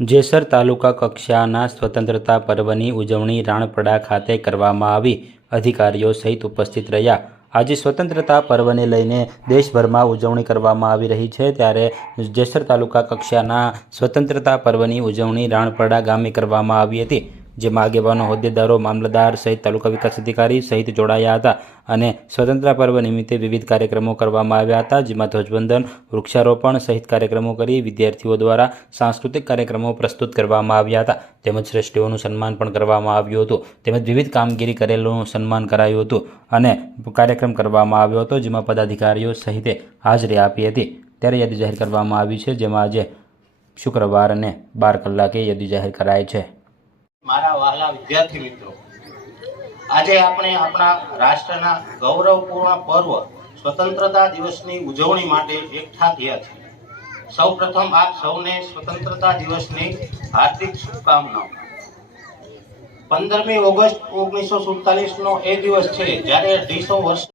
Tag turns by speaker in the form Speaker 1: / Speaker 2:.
Speaker 1: જેસર તાલુકા કક્ષાના સ્વતંત્રતા પર્વની ઉજવણી રાણપડા ખાતે કરવામાં આવી. અધિકારીઓ સહિત ઉપસ્થિત રહ્યા. આજે સ્વતંત્રતા પર્વને લઈને દેશભરમાં ઉજવણી કરવામાં આવી રહી છે. ત્યારે જેસર તાલુકા કક્ષાના સ્વતંત્રતા પર્વની ઉજવણી રાણપડા ગામે કરવામાં આવી હતી. જેમાં આગેવાનો હોદ્દેદારો, મામલતદાર સહિત તાલુકા વિકાસ અધિકારી સહિત જોડાયા હતા અને સ્વતંત્રતા પર્વ નિમિત્તે વિવિધ કાર્યક્રમો કરવામાં આવ્યા હતા, જેમાં ધ્વજવંદન, વૃક્ષારોપણ સહિત કાર્યક્રમો કરી વિદ્યાર્થીઓ દ્વારા સાંસ્કૃતિક કાર્યક્રમો પ્રસ્તુત કરવામાં આવ્યા હતા. તેમજ શ્રેષ્ઠીઓનું સન્માન પણ કરવામાં આવ્યું હતું. તેમજ વિવિધ કામગીરી કરેલું સન્માન કરાયું હતું અને કાર્યક્રમ કરવામાં આવ્યો હતો, જેમાં પદાધિકારીઓ સહિતે હાજરી આપી હતી. ત્યારે યાદી જાહેર કરવામાં આવી છે, જેમાં આજે શુક્રવાર અને બાર કલાકે યાદી જાહેર કરાય છે.
Speaker 2: મારા વહાલા વિદ્યાર્થી મિત્રો, આજે આપણે આપણા રાષ્ટ્રના ગૌરવપૂર્ણ પર્વ સ્વતંત્રતા દિવસની ઉજવણી માટે એકઠા થયા છીએ. સૌ પ્રથમ આપ સૌને સ્વતંત્રતા દિવસની હાર્દિક શુભકામનાઓ. પંદરમી ઓગસ્ટ ઓગણીસો સુડતાલીસનો એ દિવસ છે જ્યારે અઢીસો વર્ષ